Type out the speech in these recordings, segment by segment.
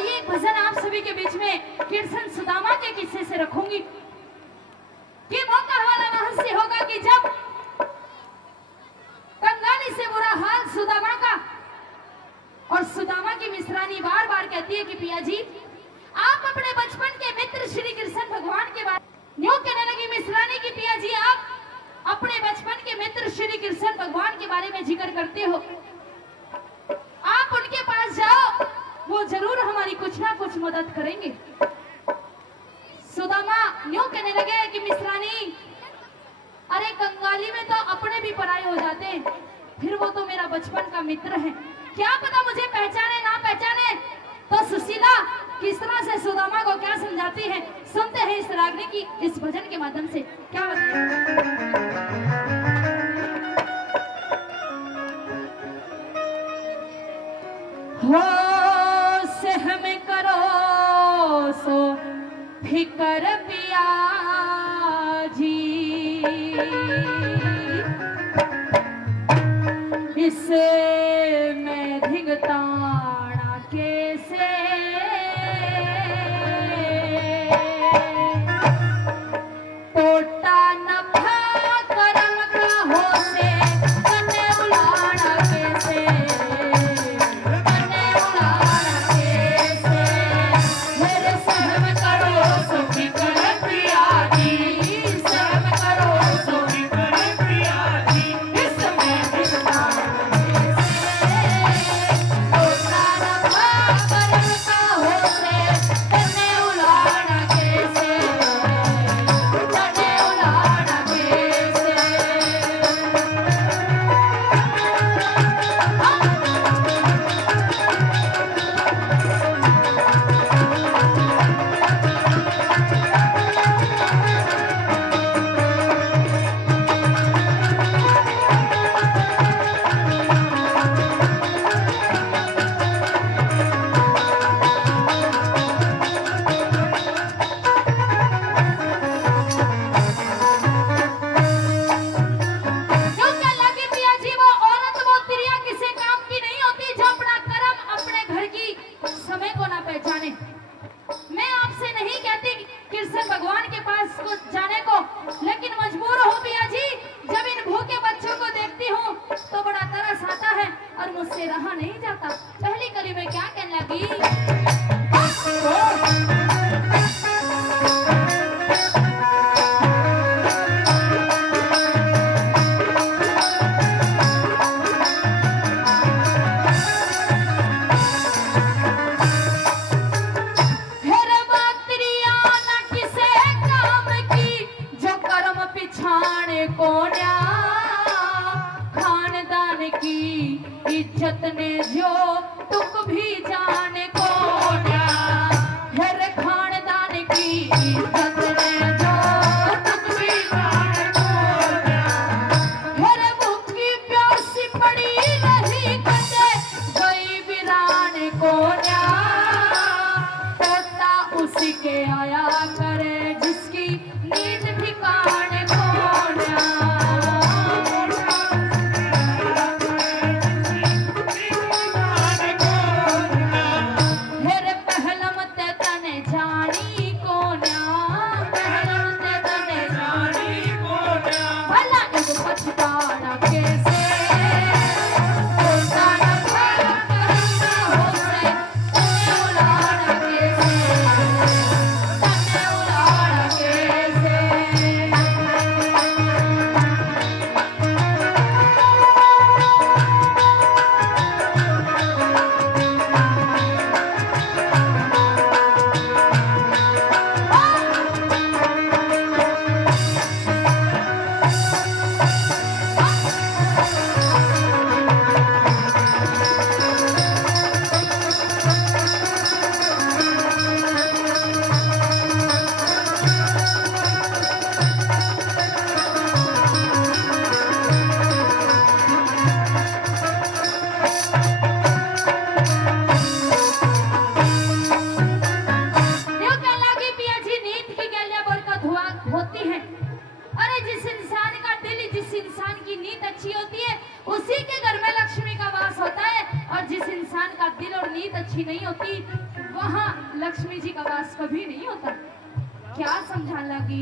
आइए एक भजन आप सभी के बीच में कृष्ण सुदामा के किस्से से रखूंगी कि मौका वाला रहस्य होगा कि जब कंगाली से बुरा हाल सुदामा का और सुदामा की मिश्रानी बार बार कहती है कि पिया जी आप अपने बचपन के मित्र श्री कृष्ण भगवान के बारे यूं कहने लगी मिश्रानी की पिया जी आप अपने बचपन के मित्र श्री कृष्ण भगवान के बारे में जिक्र करते हो, आप उनके पास जाओ, वो जरूर हमारी कुछ ना कुछ मदद करेंगे। सुदामा यूं कहने लगे कि मिश्रानी अरे कंगाली में तो अपने भी पराये हो जाते हैं, फिर वो तो मेरा बचपन का मित्र है, क्या पता मुझे पहचाने ना पहचाने। तो सुशीला किस तरह से सुदामा को क्या समझाती है, सुनते हैं इस रागनी की इस भजन के माध्यम से क्या हो से हमें करो सो फिकर पिया जी, इसे मैं धिगताना कैसे टोटा नफा करम का हो से कने उलाड़ा कैसे मेरे सहम करो सो फिकर पिया जी, सहम करो सो फिकर पिया जी, इसमें मुझसे रहा नहीं जाता। पहली कली में क्या कहने लगी, इज्जत ने जो तुक भी जाने को वहाँ लक्ष्मी जी का वास कभी नहीं होता। क्या समझाने लगी?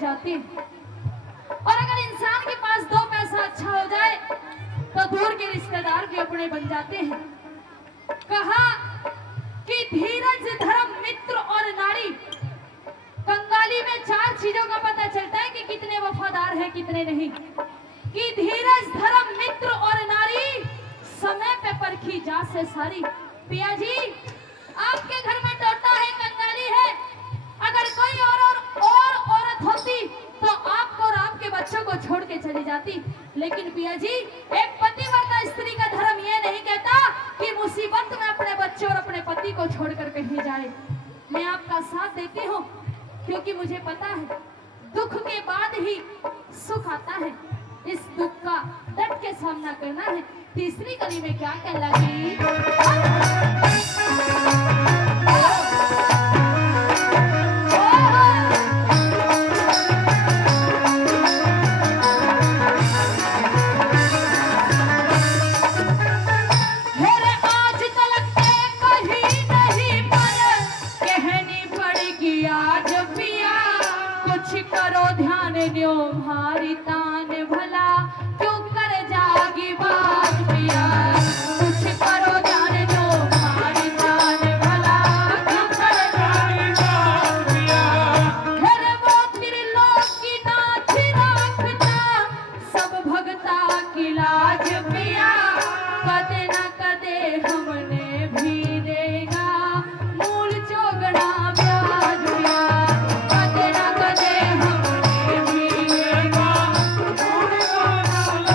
जाती है। और अगर इंसान के पास दो पैसा अच्छा हो जाए तो दूर के रिश्तेदार भी अपने बन जाते हैं। कहा कि धीरज, धर्म, मित्र और नारी, कंगाली में चार चीजों का पता चलता है कि कितने वफादार हैं कितने नहीं। कि धीरज, धर्म, मित्र और नारी समय पे परखी जा से सारी। पिया जी, आपके घर में टोटा है, कंगाली है, अगर कोई और औरत होती तो आपको और आपके बच्चों को छोड़ के चली जाती। लेकिन पिया जी, एक पतिव्रता स्त्री का धर्म ये नहीं कहता कि मुसीबत में अपने बच्चों और अपने पति को छोड़कर कहीं जाए। मैं आपका साथ देती हूँ क्योंकि मुझे पता है दुख के बाद ही सुख आता है। इस दुख का डट के सामना करना है। तीसरी कली में क्या कहलागी? भारी तान भला क्यों कर जागी बात पिया, कुछ करो ध्यान दो भारी तान भला क्यों कर जागी बात पिया। घर वो त्रिलोक की नाथ राखता, सब भगता की लाज पिया, कदे न कदे हमने भी देगा मूल चौगना ब्याज पिया, कदे न कदे हमने भी देगा मूल चौगना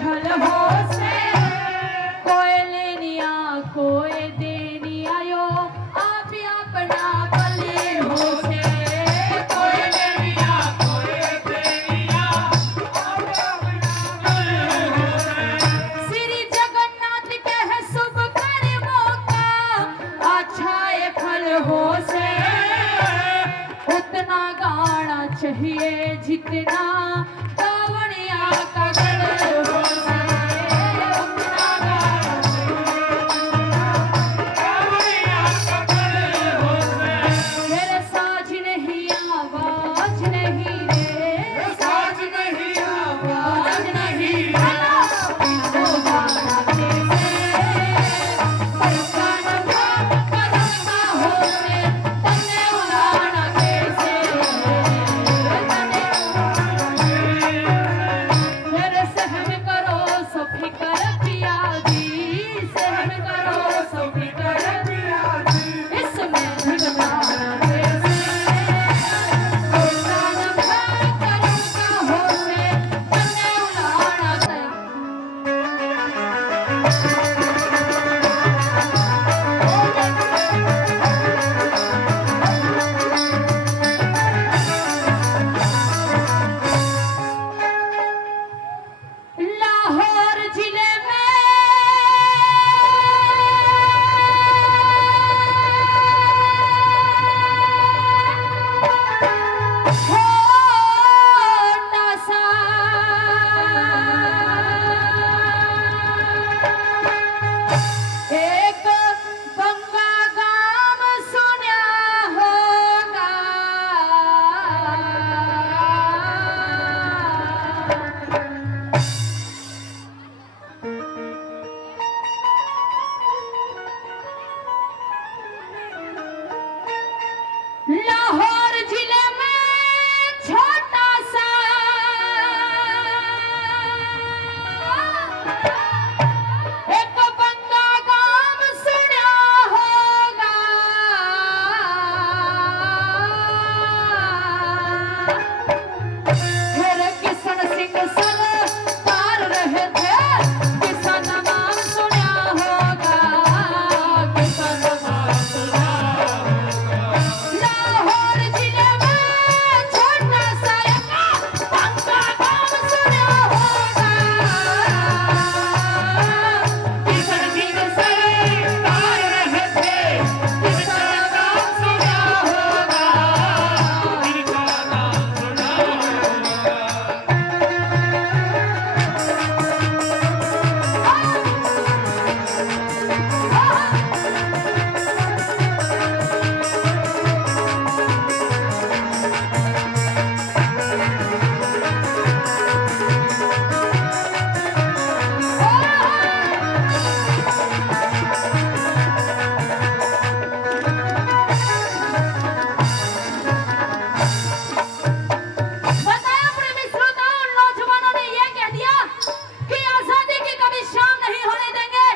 झल हो से कोई लेनिया कोई देनिया यो आप ही अपना भले हो से कोई लेनिया कोई देनिया आप अपना भले हो से श्री जगन्नाथ के है शुभ कर्मों का अच्छा ये फल हो से उतना गाना चाहिए जितना कावड़िया का गल हो से उतना गाना कावड़िया का गल हो से मेरे साज नहीं आवाज नहीं रे साज नहीं आवाज नहीं वो गाना कैसे परसान भाग करना हो से तन्ने उड़ाना कैसे मेरे सहन करो सो फिकर पिया जी सहन करो सो फिकर पिया जी इसमें भगवान कैसे परसान भाग करना हो से तन्ने उड़ाना कैसे लाहौर जिले में छोटा सा एक बंगा गांव सुना होगा लाहौर जिले में छोटा सा एक बंगा गांव सुना होगा फिर किशन सिंह सरदार रहे थे किसान नाम सुना होगा किसान नाम सुना लाहौर जिले में छोटा सा एक बंगा गांव सुना होगा किशन सिंह सरदार रहे थे किसान नाम सुना होगा बताया प्रेमी श्रोताओं उन नौजवानों ने ये कह दिया कि आजादी की कभी शाम नहीं होने देंगे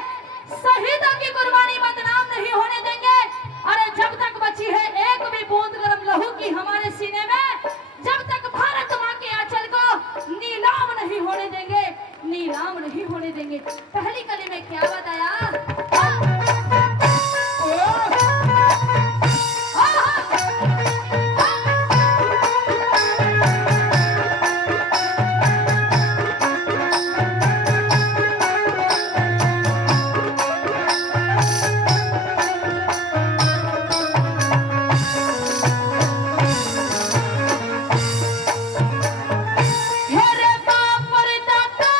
शहीदों की कुर्बानी बदनाम नहीं होने देंगे अरे जब तक बची है एक भी बूंद गर्म लहू की हमारे सीने में जब तक भारत मां के आंचल को नीलाम नहीं होने देंगे नीलाम नहीं होने देंगे पहली कली में क्या बताया हेरे बाप रे दादा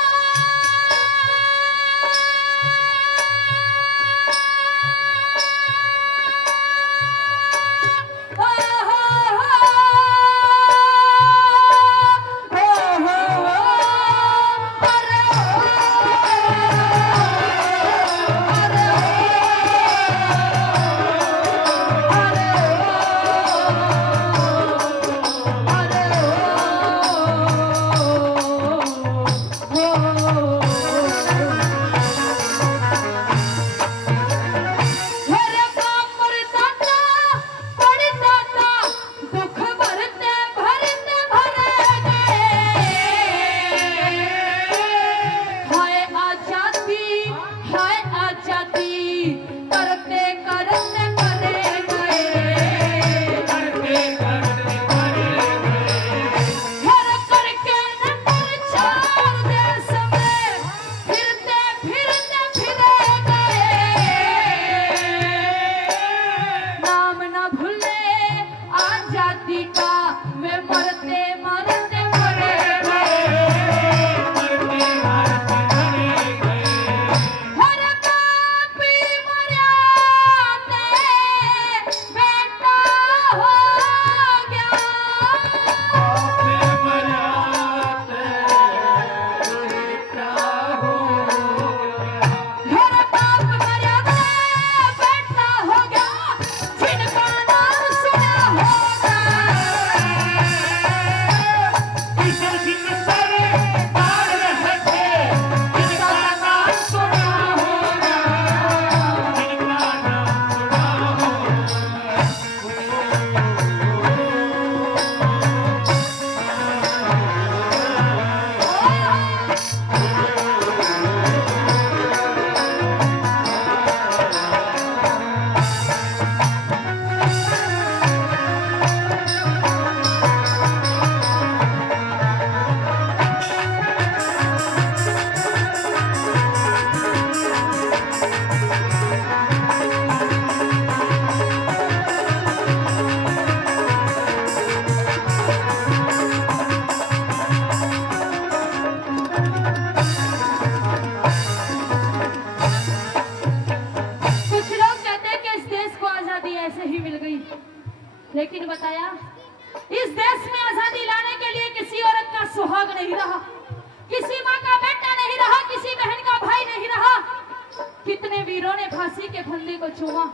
चूमा,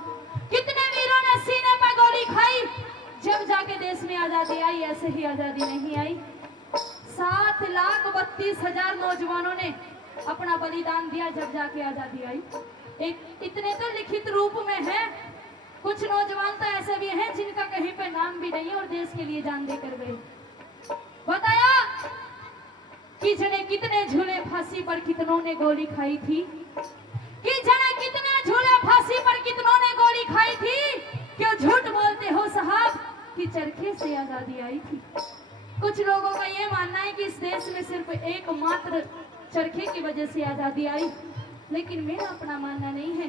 कितने वीरों ने सीने पे गोली खाई, जब जाके देश में आजादी आई। ऐसे ही आजादी नहीं आई। 7,32,000 नौजवानों ने अपना बलिदान दिया, जब जाके आजादी आई। एक इतने तो लिखित रूप में है, कुछ नौजवान तो ऐसे भी हैं जिनका कहीं पे नाम भी नहीं और देश के लिए जान देकर गए। बताया कि जने कितने झूले फांसी पर कितनों ने गोली खाई थी, कि जने कितने झूले फांसी पर कितनों ने गोली खाई थी। क्यों झूठ बोलते हो साहब कि चरखे से आजादी आई थी। कुछ लोगों का ये मानना है कि इस देश में सिर्फ एकमात्र चरखे की वजह से आजादी आई, लेकिन मेरा अपना मानना नहीं है।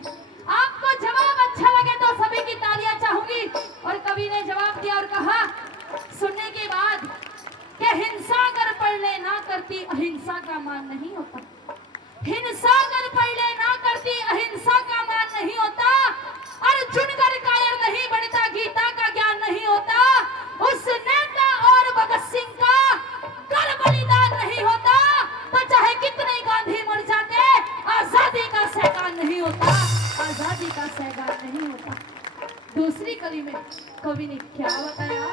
आपको जवाब अच्छा लगे तो सभी की तालियां चाहूंगी। और कवि ने जवाब दिया और कहा सुनने के बाद कि हिंसा अगर पढ़ले ना करती अहिंसा का मान नहीं होता। हिंसा अगर पढ़ले ना करती अहिंसा का मान नहीं होता। अर्जुन कर कायर नहीं बनता, गीता का ज्ञान नहीं होता। उस नेता और भगत सिंह का कर बलिदान नहीं होता, तो चाहे कितने गांधी मर जाते आजादी का सैगान नहीं होता। आजादी का सैगान नहीं होता। दूसरी कली में कवि ने क्या बताया?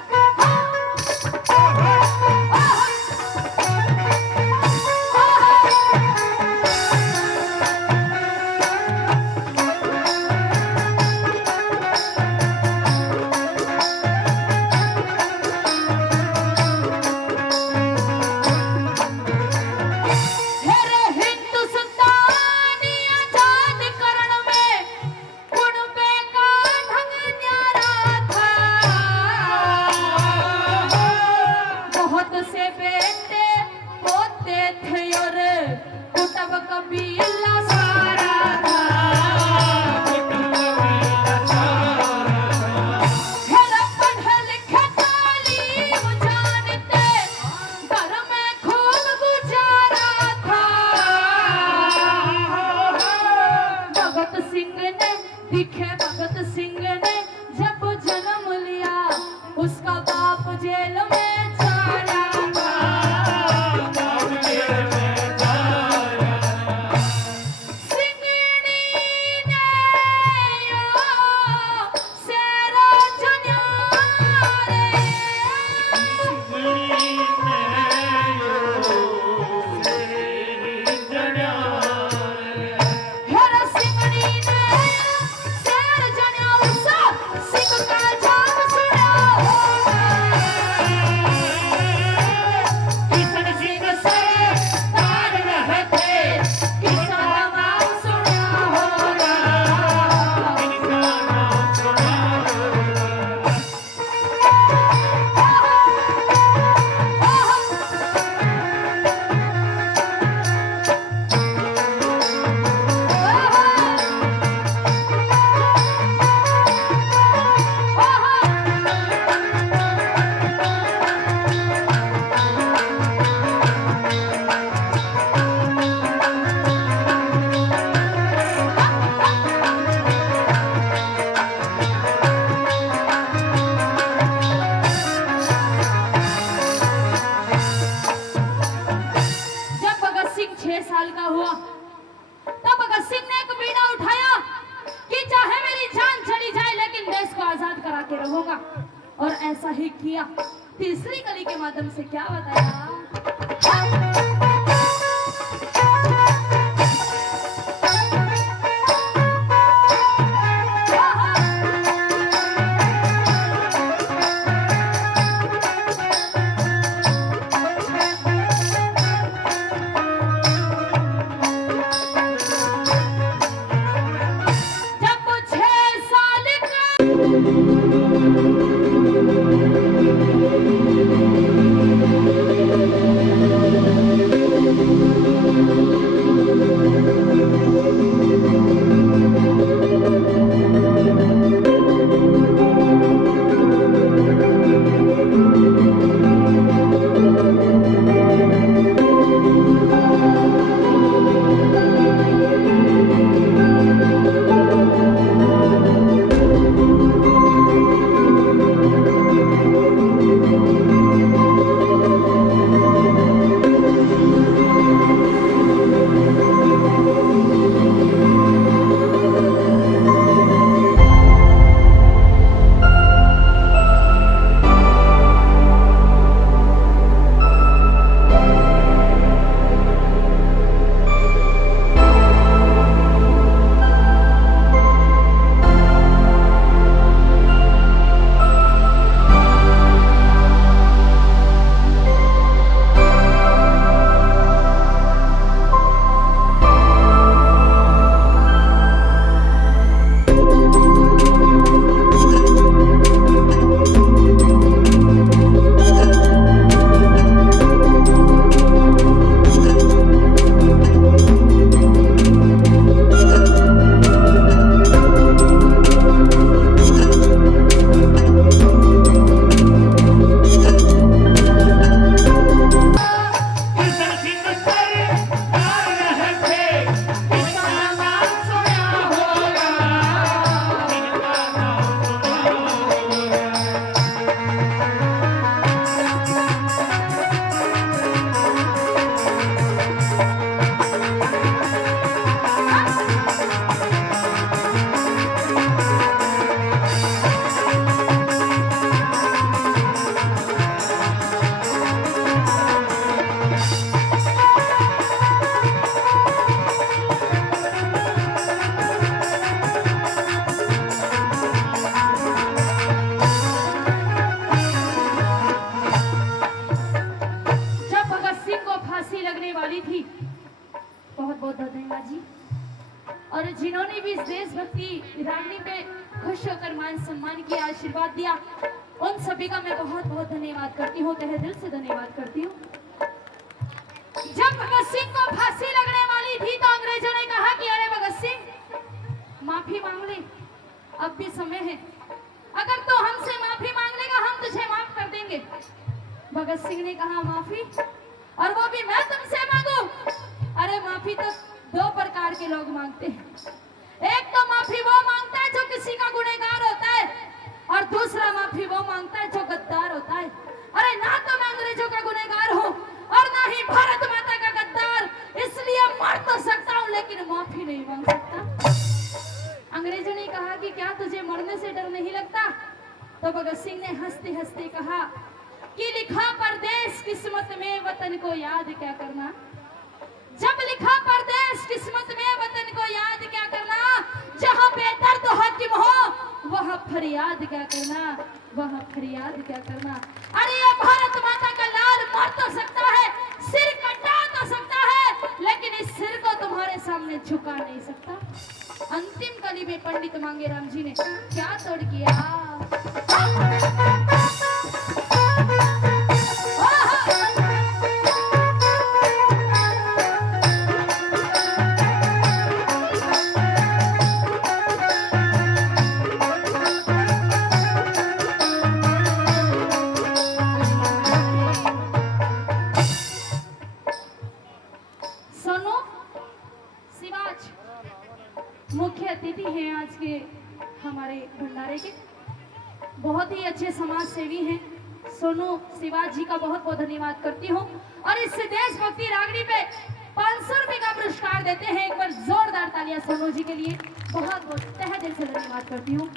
और ऐसा ही किया। तीसरी कली के माध्यम से क्या बताया? बहुत धन्यवाद जी। और जिन्होंने भी इस देशभक्ति रागनी पे खुश होकर मान सम्मान किया, आशीर्वाद दिया, उन सभी का मैं बहुत बहुत धन्यवाद करती हूँ, तहे दिल से धन्यवाद करती हूँ। जब भगत सिंह को फांसी लगने वाली थी तो अंग्रेजों ने कहा कि अरे भगत सिंह माफी मांग ले, अब भी समय है, अगर तू हमसे माफी मांग लेगा हम तुझे माफ कर देंगे। भगत सिंह ने कहा माफी, और वो भी मैं तुमसे मांगू? अरे माफी तो दो प्रकार के लोग मांगते हैं, एक तो माफी वो मांगता है जो किसी का गुनहगार होता है, और दूसरा माफी वो मांगता है जो गद्दार होता है। अरे ना तो मैं अंग्रेजों का गुनहगार हूँ और ना ही भारत माता का गद्दार, इसलिए मर तो सकता हूँ लेकिन माफी नहीं मांग सकता। अंग्रेजों ने कहा कि क्या तुझे मरने से डर नहीं लगता? तो भगत सिंह ने हंसते हंसते कहा कि लिखा परदेश किस्मत में वतन को याद क्या करना। जब लिखा परदेश किस्मत में वतन को याद क्या करना, जहाँ बेदर्द हाकिम हो वहाँ फरियाद क्या करना, वहाँ फरियाद क्या करना। अरे ये भारत माता का लाल मर तो सकता है, सिर कटा तो सकता है, लेकिन इस सिर को तुम्हारे सामने झुका नहीं सकता। अंतिम कली में पंडित मांगेराम जी ने क्या तोड़ किया। मुख्य अतिथि हैं आज के हमारे भंडारे के, बहुत ही अच्छे समाज सेवी हैं। सोनू शिवाज जी का बहुत बहुत धन्यवाद करती हूँ। और इस देशभक्ति रागनी पे 500 रुपए का पुरस्कार देते हैं। एक बार जोरदार तालियां सोनू जी के लिए, बहुत बहुत तहे दिल से धन्यवाद करती हूँ।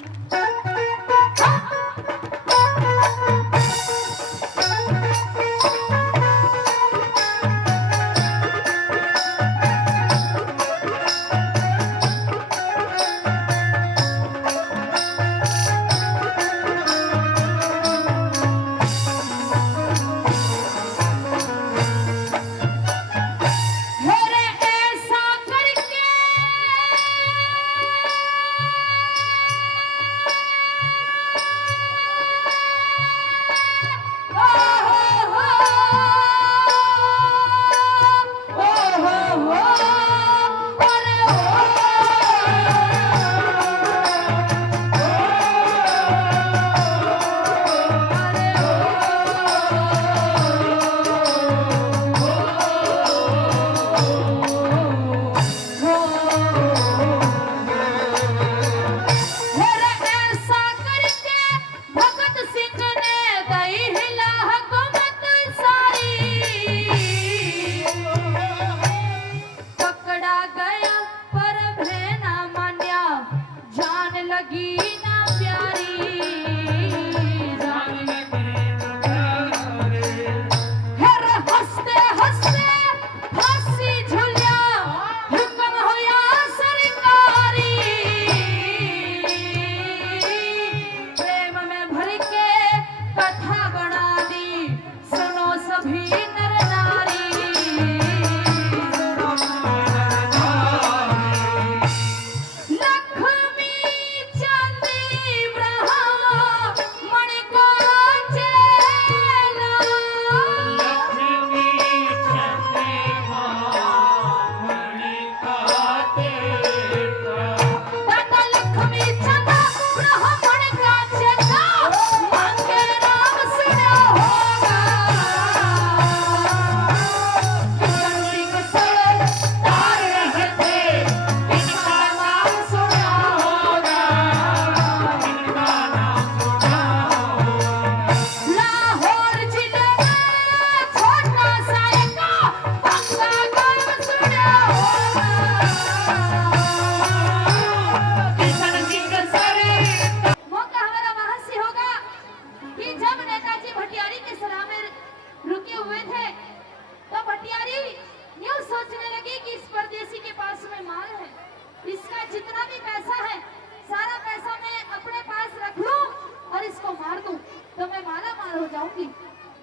जाऊंगी।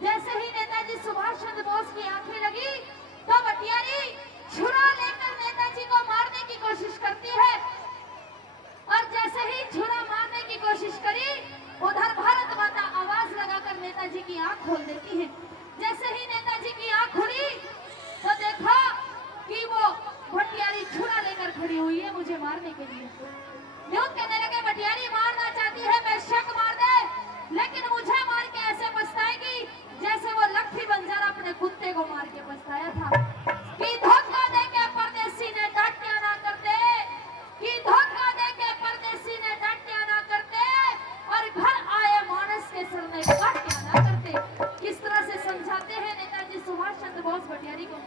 जैसे ही नेताजी सुभाष चंद्र बोस की आंखें लगी तो बटियारी छुरा लेकर नेता की आंख खोल देती है। जैसे ही नेताजी की आंख खुली तो देखा कि वो भटियारी छुरा लेकर खड़ी हुई है मुझे मारने के लिए। न्यूज कहने लगे भटियारी मारना चाहती है, बेशक मार दे, लेकिन मुझे मार के ऐसे पछताएगी जैसे वो लक्ष्मी बंजारा अपने कुत्ते को मार के पछताया था। कि धोखा देके परदेसी ने डांटिया ना करते, कि धोखा देके परदेसी ने डांटिया ना करते, और घर आए मानस के सर में काटिया ना करते। किस तरह से समझाते हैं नेताजी सुभाष चंद्र बोस भटियारी को।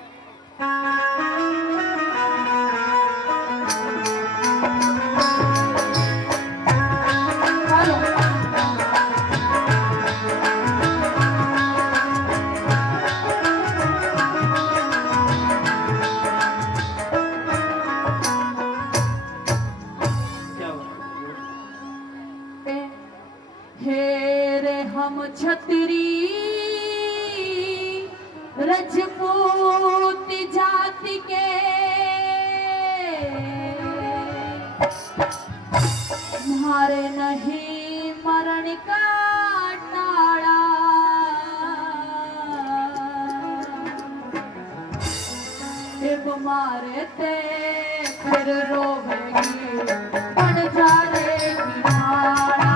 हम छतरी रजपूत जाति के मारे नहीं मरण का टाड़ा, जब मारे ते फिर रोवेगी बन जा रे किनारा।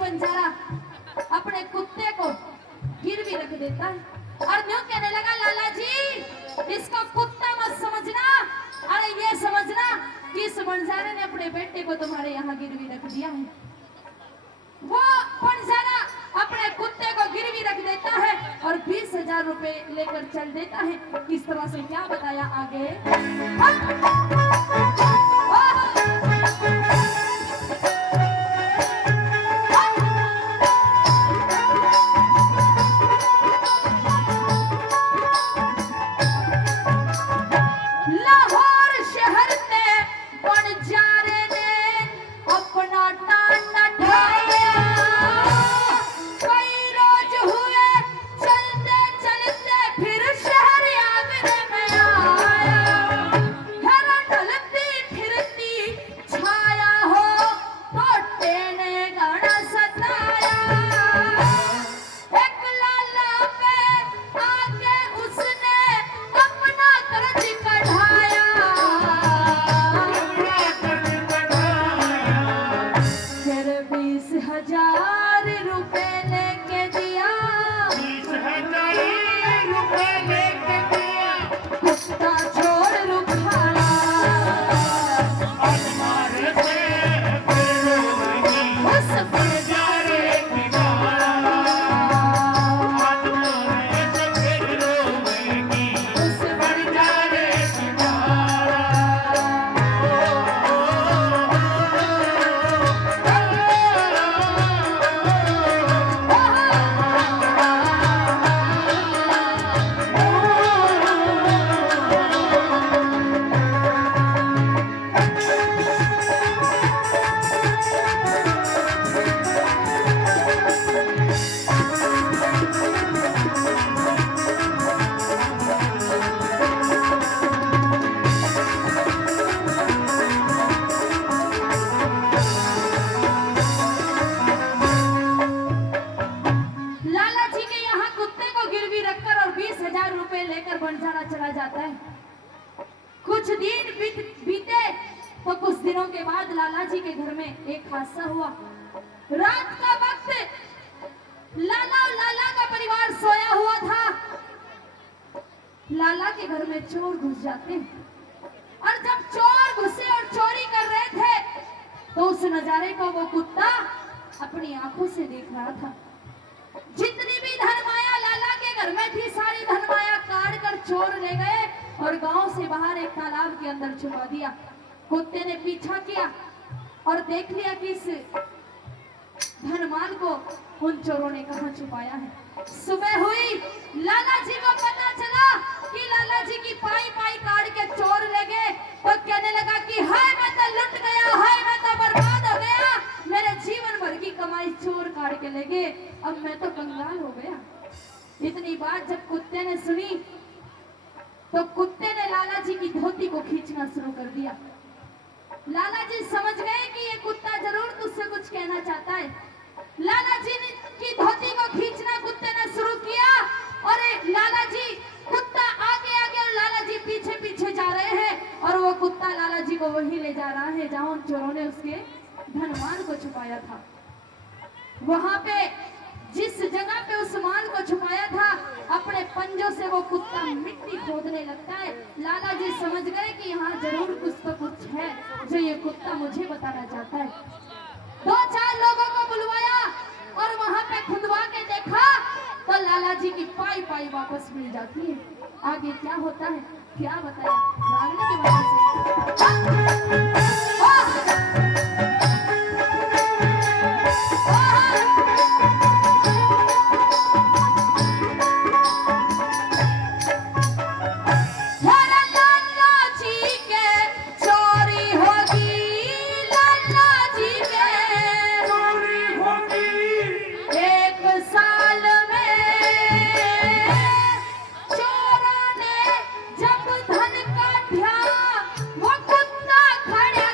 बंजारा अपने कुत्ते को गिरवी रख देता है और न्यू कहने लगा, लाला जी इसको कुत्ता मत समझना, अरे ये समझना कि इस बंजारे ने अपने बेटे को तुम्हारे यहाँ गिरवी रख दिया है। वो बंजारा अपने कुत्ते को गिरवी रख देता है और 20,000 रुपए लेकर चल देता है। किस तरह से क्या बताया आगे। लाहौर शहर में बंजारे ने अपना टांडा ढाया। कई रोज हुए चलते चलते फिर शहर आगरे में आया। हेरा ढलती फिरती छाया हो तो टेने गाना सताया। एक लाला पे आके उसने अपना कर्ज कढ़ाया। फिर 20,000 रुपए लेके दिया। 20,000 रुपए लेके दिया। कुत्ता छोड़ रुखाड़ा। हमारे से फिर रोएगी उस बंजारे की मारा। हमारे से फिर रोएगी उस बंजारे की मारा। लाला जी के यहाँ कुत्ते को गिरवी रखकर और 20,000 रुपए लेकर बंजारा चला जाता है। कुछ दिन बीते तो कुछ दिनों के बाद लाला जी के घर में एक हादसा हुआ। रात का वक्त लाला और लाला का परिवार सोया हुआ था। लाला के घर में चोर घुस जाते हैं और जब चोर घुसे और चोरी कर रहे थे तो उस नजारे को वो कुत्ता अपनी आंखों से देख रहा था। जितनी भी धनमाया लाला के घर में थी सारी धनमाया काट कर चोर ले गए और गांव से बाहर एक तालाब के अंदर छुपा दिया। कुत्ते ने पीछा किया और देख लिया कि इस धनमाल को उन चोरों ने कहां छुपाया है। सुबह हुई, लाला जी को पता चला कि लाला जी की पाई पाई काट के चोर ले गए तो कहने लगा कि हाय मैं तो लुट गया, हाय मैं तो बर्बाद हो गया, मेरे जीवन भर की कमाई चोर काट के ले गए, अब मैं तो कंगाल हो गया। इतनी बात जब कुत्ते ने सुनी तो कुत्ते ने लाला जी की धोती को खींचना शुरू कर दिया। लाला जी समझ गए कि ये कुत्ता जरूर तुझसे कुछ कहना चाहता है। लाला जी ने की धोती को खींचना कुत्ते ने शुरू किया और लाला जी कुत्ता आगे आगे और लाला जी पीछे पीछे जा रहे हैं और वो कुत्ता लाला जी को वहीं ले जा रहा है जहां उन चोरों ने उसके धनमाल को छुपाया था। वहां पे जिस जगह पे उस माल को छुपाया था अपने पंजों से वो कुत्ता मिट्टी खोदने लगता है। लाला जी समझ गए कि यहाँ जरूर कुछ तो कुछ है जो ये कुत्ता मुझे बताना चाहता है। 2-4 लोगों को बुलवाया और वहां पे खुदवा के देखा तो लाला जी की पाई पाई वापस मिल जाती है। आगे क्या होता है क्या बताया रागनी की वजह वो कुत्ता खड़े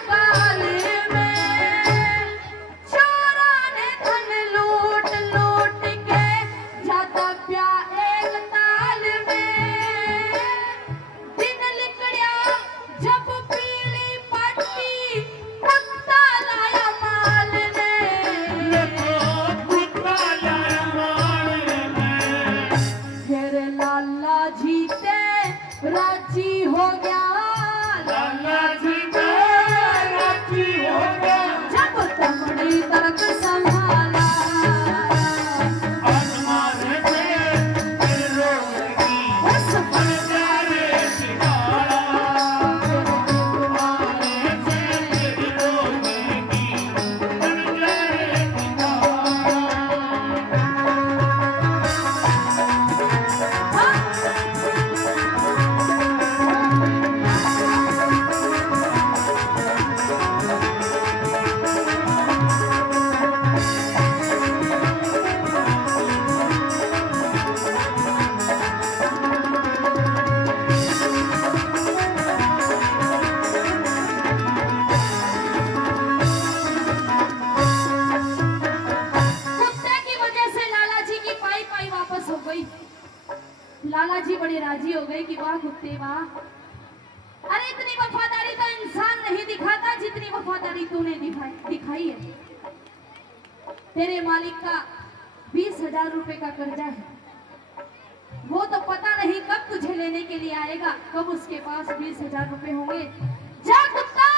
हो गई कि वाह कुत्ते वाह, अरे इतनी वफादारी तो इंसान नहीं दिखाता जितनी वफादारी तूने दिखाई है। तेरे मालिक का 20,000 रुपए का कर्जा है, वो तो पता नहीं कब तुझे लेने के लिए आएगा, कब उसके पास 20,000 रुपए होंगे। जा कुत्ता,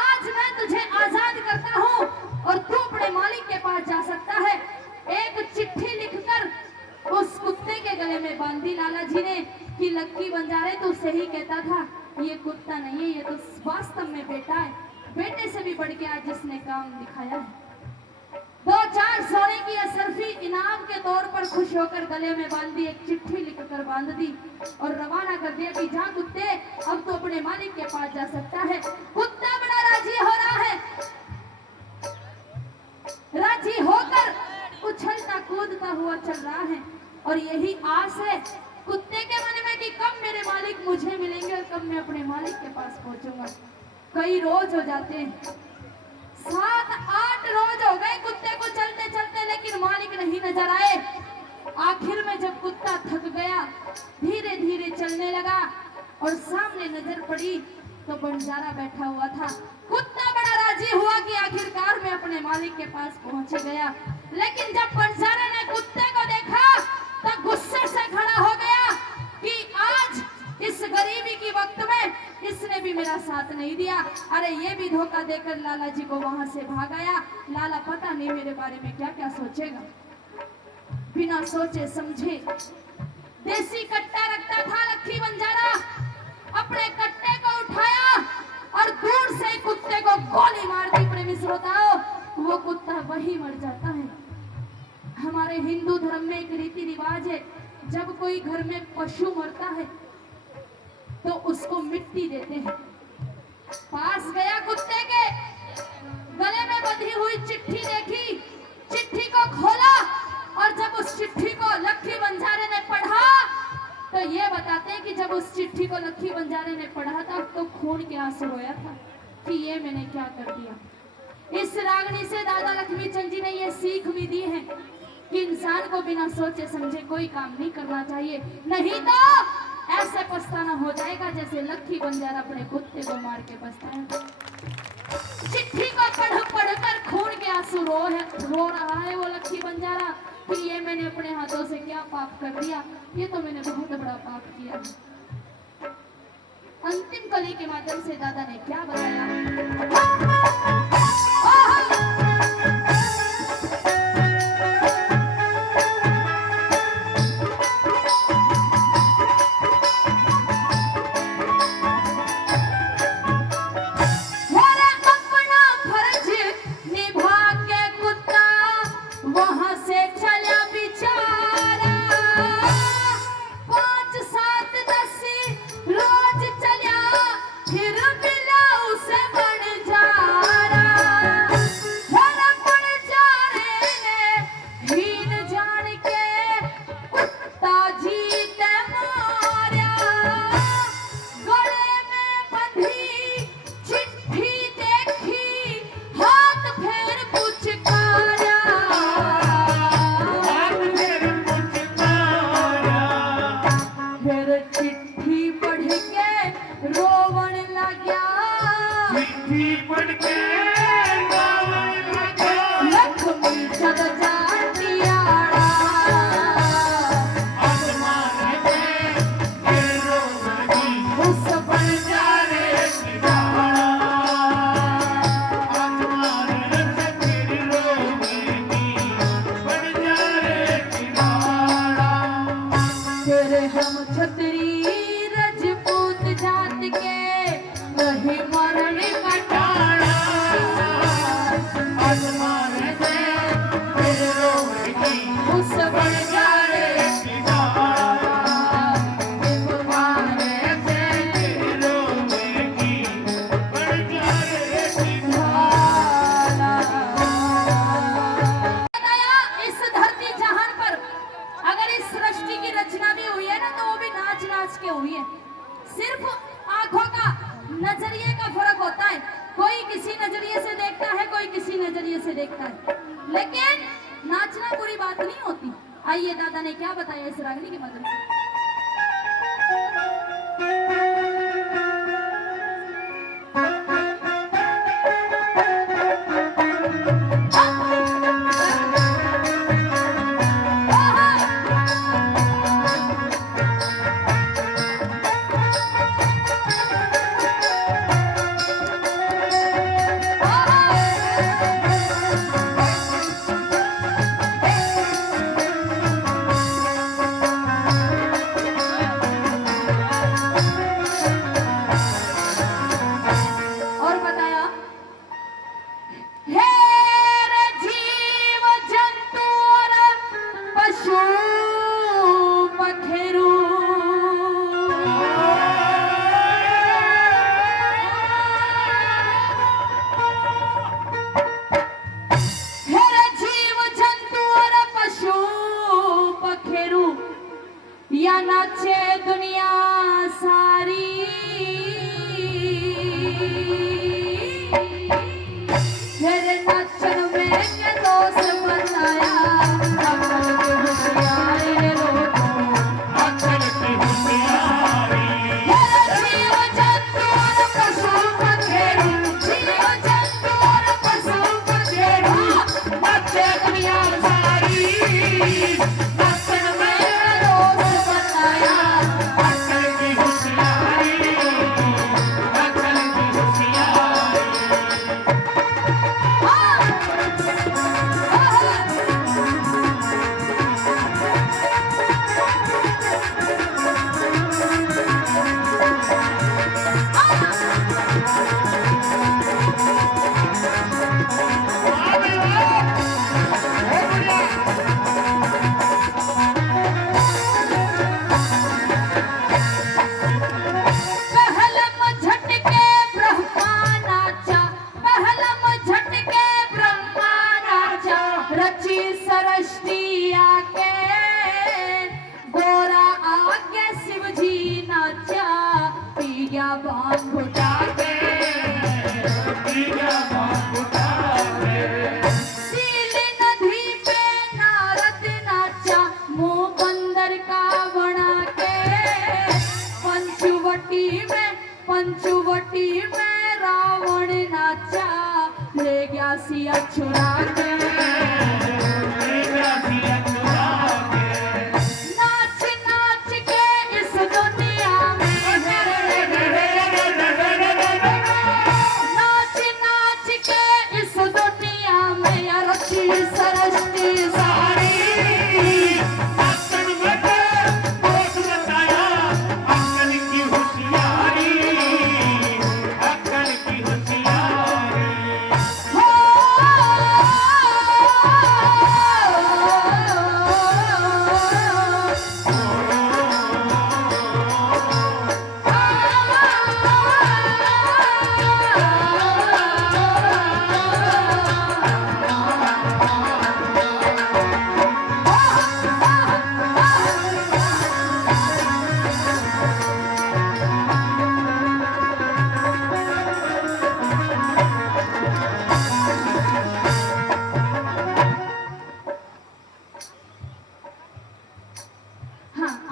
आज मैं तुझे आजाद करता हूँ और तू अपने मालिक के पास जा सकता है। एक चिट्ठी लिखकर उस कुत्ते के गले में बांध दी लाला जी ने कि लक्की बंजारे तू सही कहता था, ये कुत्ता नहीं है, ये तो वास्तव में बेटा है। बेटे से भी बढ़ के आज जिसने काम दिखाया है। 2-4 सोने की असरफी इनाम के तौर पर खुश होकर गले में बांध दी, एक चिट्ठी लिखकर बांध दी और रवाना कर दिया कि जा कुत्ते, अब तो अपने मालिक के पास जा सकता है। कुत्ता बड़ा राजी हो रहा है, राजी होकर उछलता कूदता हुआ चल रहा है और यही आस है कुत्ते के मन में कि कब मेरे मालिक मुझे मिलेंगे और कब मैं अपने मालिक के पास पहुंचूंगा। कई रोज हो जाते हैं, 7-8 रोज हो गए कुत्ते को चलते चलते, लेकिन मालिक नहीं नजर आए। आखिर में जब कुत्ता थक गया, धीरे धीरे चलने लगा और सामने नजर पड़ी तो बंजारा बैठा हुआ था। कुत्ता बड़ा राजी हुआ कि आखिरकार मैं अपने मालिक के पास पहुंच गया, लेकिन जब बंजारा ने कुत्ते को देखा तो गुस्से से खड़ा हो गया कि आज इस गरीबी की वक्त में इसने भी मेरा साथ नहीं दिया। अरे ये भी धोखा देकर लाला जी को वहां से भाग आया। लाला पता नहीं मेरे बारे में क्या क्या सोचेगा। बिना सोचे समझे देसी कट्टा रखता था लक्की बंजारा, अपने कट्टे को उठाया और दूर से कुत्ते को गोली मार दी। प्रेमी श्रोताओ, वो कुत्ता वही मर जाता है। हमारे हिंदू धर्म में एक रीति रिवाज है, जब कोई घर में पशु मरता है तो उसको मिट्टी देते हैं। पास गया कुत्ते के, गले में बंधी हुई चिट्ठी देखी, चिट्ठी को खोला और जब उस चिट्ठी को लक्की बंजारे ने पढ़ा तो ये बताते हैं कि जब उस चिट्ठी को लक्की बंजारे ने पढ़ा था तो खून के आंसू रोया था कि ये मैंने क्या कर दिया। इस रागनी से दादा लक्ष्मीचंद जी ने ये सीख भी दी है कि इंसान को बिना सोचे समझे कोई काम नहीं करना चाहिए, नहीं तो ऐसे पछताना हो जाएगा जैसे लक्की बंजारा अपने कुत्ते को मार के पछताया। चिट्ठी को पढ़कर खून के आंसू रो रहा है वो लक्की बंजारा कि ये मैंने अपने हाथों से क्या पाप कर दिया, ये तो मैंने बहुत बड़ा पाप किया। अंतिम कली के माध्यम से दादा ने क्या बताया। सिर्फ आंखों का नजरिए का फर्क होता है, कोई किसी नजरिए से देखता है, कोई किसी नजरिए से देखता है, लेकिन नाचना बुरी बात नहीं होती। आइए दादा ने क्या बताया इस रागनी के मदद से। ले गया सिया चुरा के, नाच नाच के इस दुनिया में, नाच नाच के इस दुनिया में रखी सरस्ती सारी।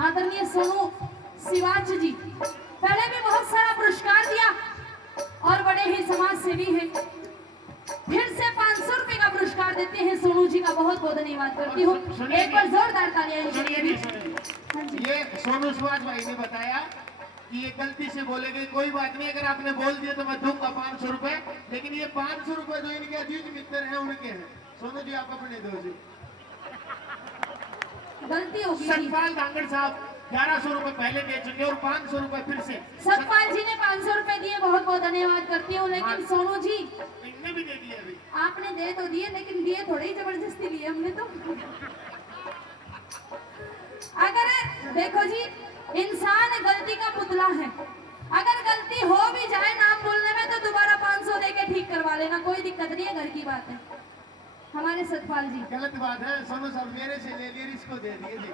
आदरणीय सोनू शिवाच जी पहले भी बहुत सारा पुरस्कार दिया और बड़े ही समाज सेवी हैं। फिर से 500 रुपए का पुरस्कार देते हैं। सोनू जी का बहुत बहुत धन्यवाद करती हूँ। एक बार जोरदार तालियां सुनिए, ये सोनू शिवाच भाई ने बताया कि ये गलती से बोले गए, कोई बात नहीं, अगर आपने बोल दिया तो मैं दूंगा 500 रुपए, लेकिन ये 500 रुपए जो इनके अजीज मित्र हैं उनके हैं। सोनू जी आप अपने दो जी। गलती होगी। सतपाल धांगड़ साहब 1100 रुपए पहले दे चुके और 500 रुपए फिर से। सतपाल जी ने 500 रुपए दिए, बहुत बहुत धन्यवाद करती हूँ। लेकिन सोनू जी इनने भी दे दिए अभी। आपने दे तो दिए, लेकिन दिए थोड़े ही जबरदस्ती लिए हमने तो। अगर देखो जी, इंसान गलती का पुतला है। अगर गलती हो भी जाए नाम बोलने में तो दोबारा 500 दे के ठीक करवा लेना, कोई दिक्कत नहीं है, घर की बात है। हमारे सतपाल जी गलत बात है सोनू साहब, मेरे से ले लिए, इसको दे दिए जी,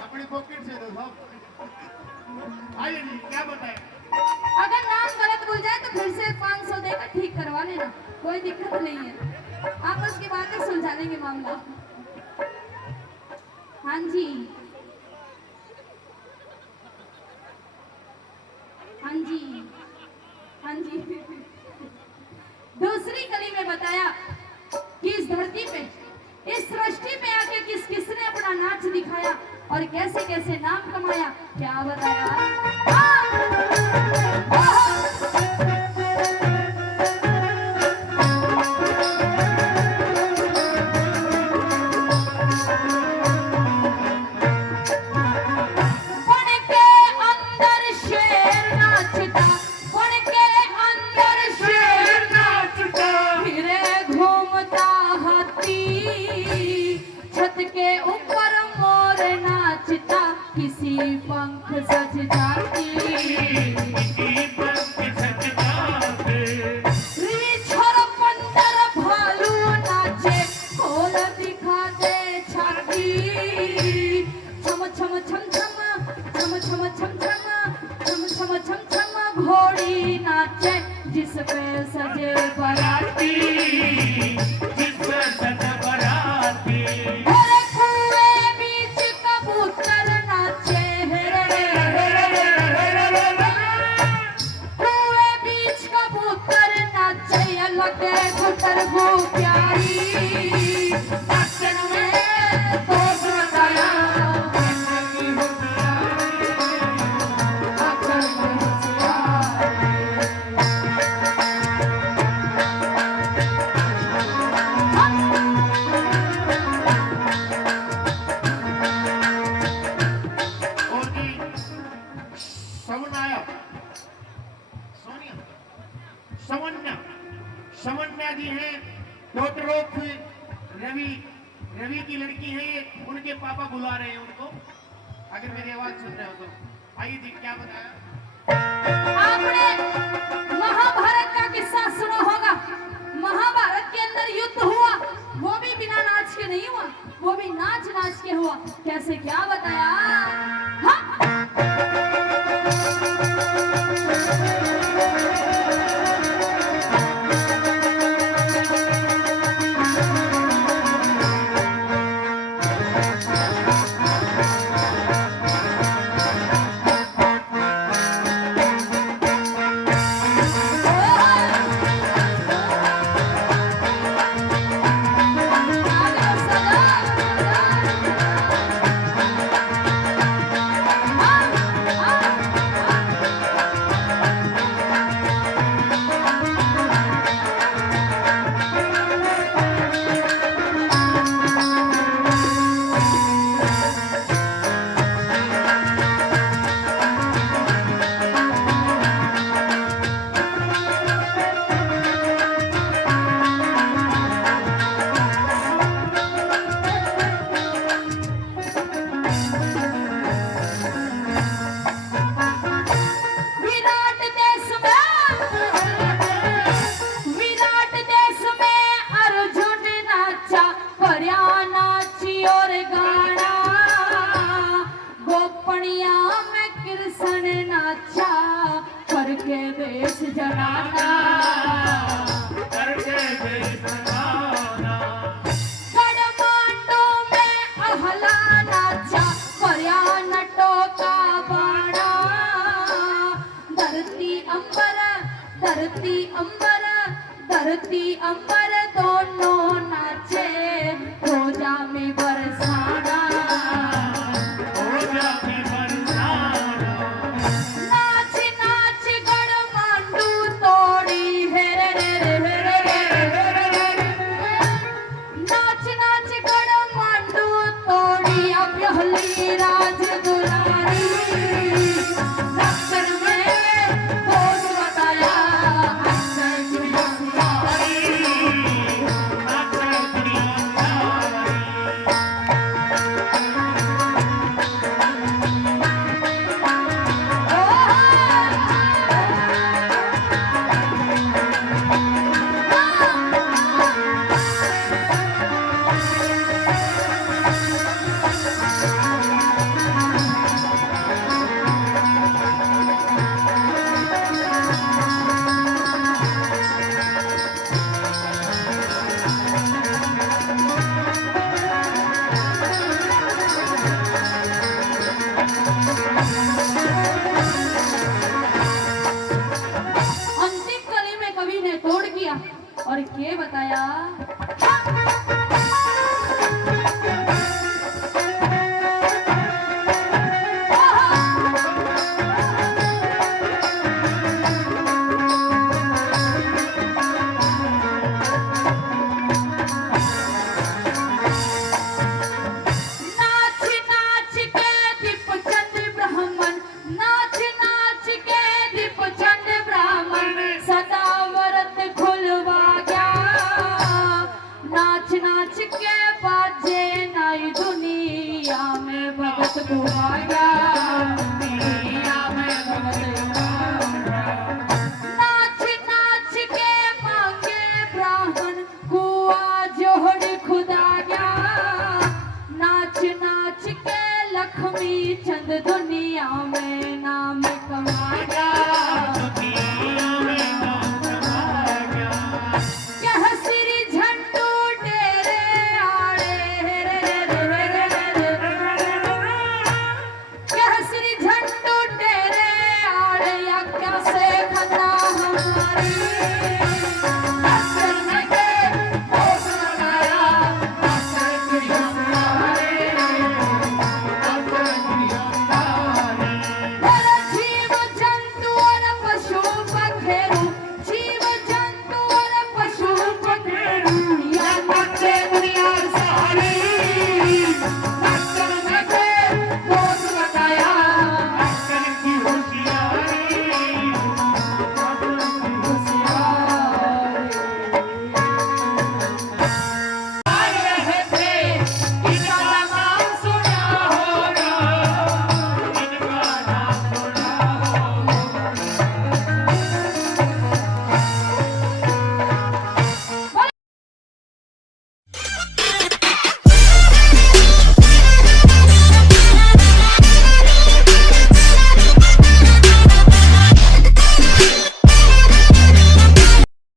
अपनी पॉकेट से दो साहब। आइए जी, क्या बताएं? अगर नाम गलत बोल जाए तो फिर से 500 देकर ठीक करवा लेना, कोई दिक्कत नहीं है। आपस की बातें सुलझा लेंगे मामला। हाँ जी, हाँ जी, हाँ जी। दूसरी कली में बताया कि इस धरती पे, इस सृष्टि पे आके किस किसने अपना नाच दिखाया और कैसे कैसे नाम कमाया, क्या बताया। पंख सज जाती, छोरो पंदर भालू नाचे, खोल दिखा दे छाती, छम छम छम छम, छम छम छम छम, छम छम छम छम, घोड़ी नाचे जिस पे सजे बराती, जिस पे सजे बराती। समन्या जी हैं, डॉक्टर ऑफ रवि की लड़की है ये, उनके पापा बुला रहे हैं उनको, अगर मेरी आवाज सुन रहे हो तो। आइए जी, क्या बताया आपने? महाभारत का किस्सा सुना होगा। महाभारत के अंदर युद्ध हुआ, वो भी बिना नाच के नहीं हुआ, वो भी नाच नाच के हुआ। कैसे, क्या बताया। हाँ? धरती अंबर दोनों नाचे, रोजा में बरसाना, नाच नाच गड़ मांडू तोड़ी है नाच नाच गड़ मांडू तोड़ी, अब यहली राज दुलारी, अक्षर में बोल बताया अक्षर अंतिम कली में कवि ने तोड़ किया और ये बताया, नाच नाच के दीप चंद ब्राह्मण, नाच नाच के दीप चंद ब्राह्मण, सदा व्रत खुलवा गया, नाच नाच के बाजे नई दुनिया में भगत बुआ गया, दुनिया में भगत नाच नाच के मांगे ब्राह्मण, कुआ जोड़ खुदा गया, नाच नाच के लक्ष्मी चंद दुनिया में